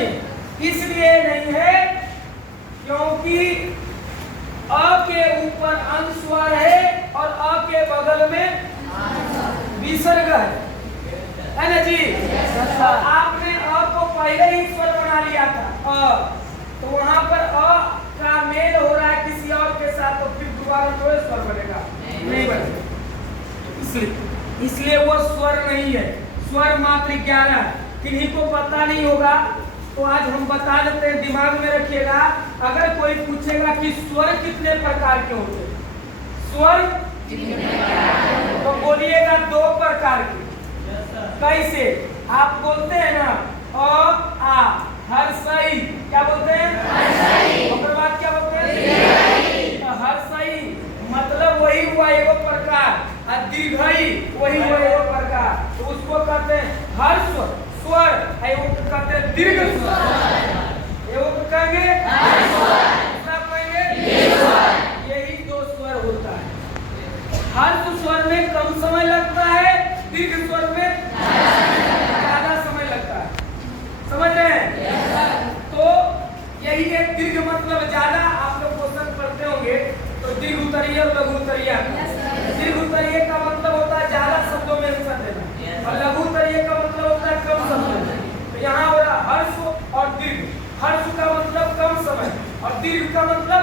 नहीं, इसलिए नहीं है क्योंकि अ के ऊपर अनुस्वर है और अ के बगल में विसर्ग है ना जी। आपने अ को पहले ही स्वर बना लिया था अ, तो वहां पर अ का मेल हो रहा है किसी और के साथ, तो फिर दोबारा थोड़े स्वर बनेगा, नहीं बनेगा। इसलिए वो स्वर नहीं है, स्वर मात्र 11 है। किन्हीं को पता नहीं होगा तो आज हम बता देते हैं, दिमाग में रखिएगा। अगर कोई पूछेगा कि स्वर कितने प्रकार के होते हैं, स्वर तो बोलिएगा 2 प्रकार के। कैसे? आप बोलते हैं ना अ आ हर्षई, क्या बोलते हैं? हर्षई। उसके बाद क्या बोलते हैं? दीर्घई। हर्षई मतलब वही हुआ एगो प्रकार, और दीर्घई वही हुआ एगो प्रकार, तो उसको कहते हैं हर्ष स्वर, एगो कहते हैं दीर्घ स्वर। एगो कहेंगे हर्ष स्वर, दूसरा कहेंगे दीर्घ स्वर। यही 2 स्वर होता है। हर्ष स्वर में कम समय लगता है, दीर्घ स्वर में ज्यादा समय लगता है। समझ रहे हैं? तो यही है दीर्घ मतलब ज्यादा। आप लोग क्वेश्चन पढ़ते होंगे तो दीर्घ उत्तरीय और लघु उत्तरीय। दीर्घ उत्तरीय का मतलब होता है ज्यादा शब्दों में आंसर देना, और लघु उत्तरीय का मतलब होता है कम शब्दों में। तो यहाँ हो रहा हर्ष और दीर्घ। हर्ष का मतलब कम समय और दीर्घ का मतलब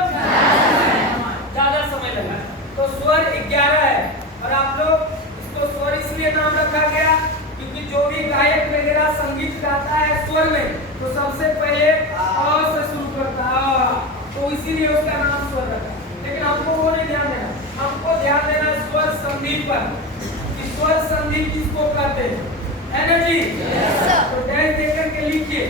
ज्यादा समय लगा। तो स्वर 11 है, और आप लोग इसको स्वर इसलिए नाम रखा गया क्योंकि जो भी गायक वगैरह संगीत गाता है स्वर में, तो सबसे पहले अ से शुरू करता है, तो इसीलिए उसका नाम स्वर रखा। लेकिन हमको वो नहीं ध्यान देना, हमको ध्यान देना स्वर संधि पर। स्वर संधि किसको कहते हैं, है ना जी? तो डैश देकर के लिखिए।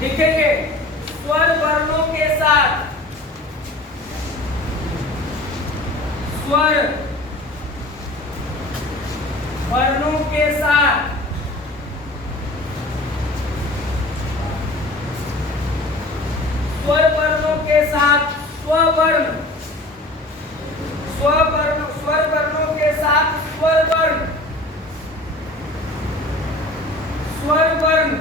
लिखेंगे स्वर वर्णों के साथ, स्वर वर्णों के साथ स्वर वर्णों के साथ स्ववर्ण, स्ववर्ण, स्वर वर्णों के साथ स्वर वर्ण, स्वर वर्ण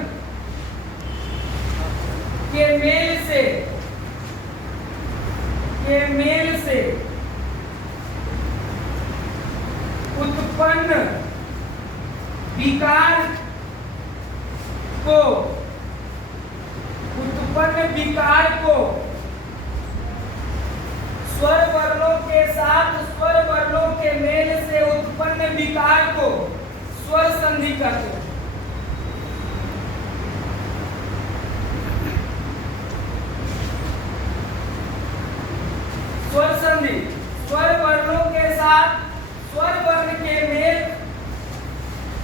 के मेल से उत्पन्न विकार को स्वर वर्णों के साथ स्वर वर्णों के मेल से उत्पन्न विकार को स्वर संधि कहते हैं। स्वर संधि स्वर वर्णों के साथ स्वर वर्ण के मेल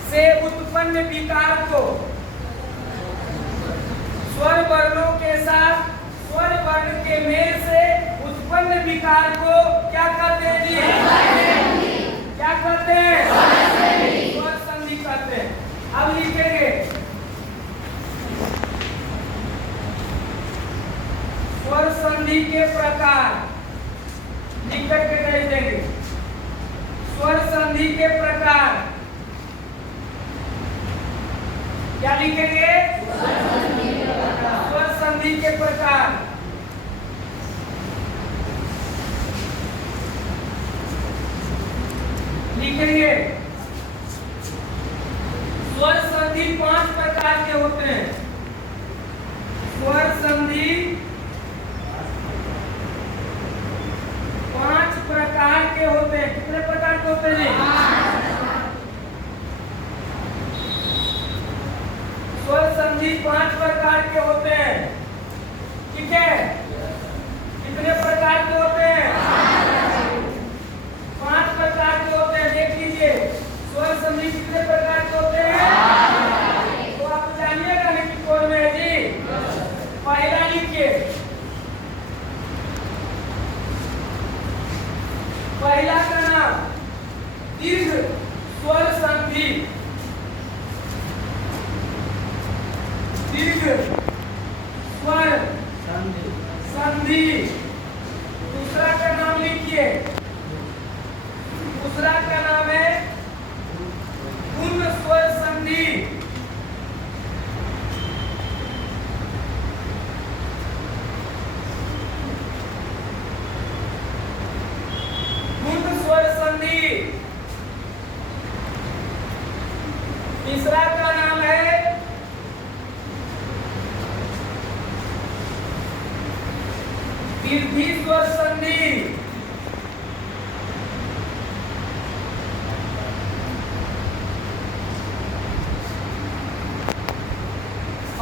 से उत्पन्न विकार को, स्वर वर्णों के साथ स्वर वर्ण के मेल से उत्पन्न विकार को क्या कहते हैं जी? क्या कहते हैं? स्वर संधि कहते हैं। अब लिखेंगे स्वर संधि के प्रकार, लिख करके कह देंगे स्वर संधि के प्रकार। क्या लिखेंगे? स्वर संधि के प्रकार। लिखेंगे स्वर संधि 5 प्रकार के होते हैं। स्वर संधि 5 प्रकार के होते हैं। कितने प्रकार के होते हैं? स्वर संधि 5 प्रकार के होते हैं। ठीक है? कितने प्रकार के होते हैं? 5 प्रकार के होते हैं। देख लीजिए स्वर संधि कितने प्रकार के होते हैं, तो आप जानिएगा ना कि कौन में है जी। पहला लिखिए, पहला का नाम दीर्घ स्वर संधि, दीर्घ स्वर संधि। दूसरा का नाम लिखिए तीसरा का नाम है दीर्घी स्वर संधि।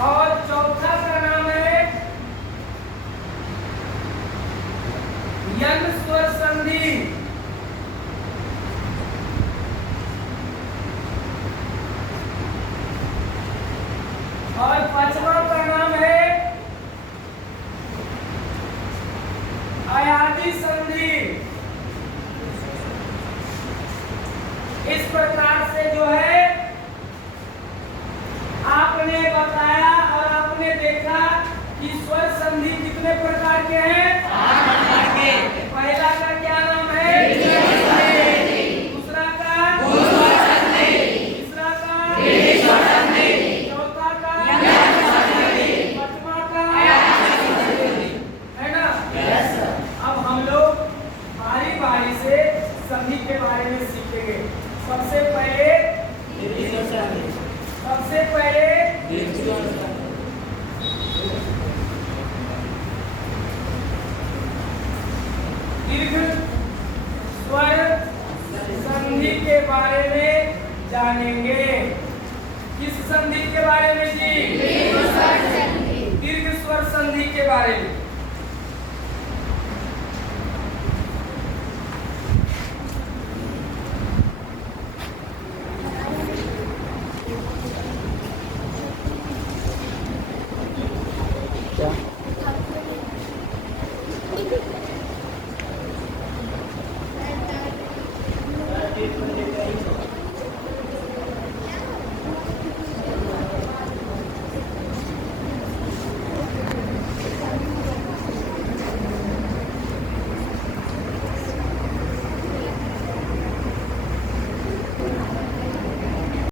और चौथा का नाम है यंग स्वर संधि। और पांचवा का नाम है अयादी संधि। इस प्रकार से जो है आपने बताया और आपने देखा कि स्वर संधि कितने प्रकार के हैं? 8 प्रकार के। पहला का क्या नाम है? दूसरा का तीसरा का चौथा का पांचवा का, है ना? अब हम लोग बारी बारी से संधि के बारे में सीखेंगे। सबसे पहले दीर्घ स्वर संधि के बारे में जानेंगे। किस संधि के बारे में जी? दीर्घ स्वर संधि के बारे में। क्या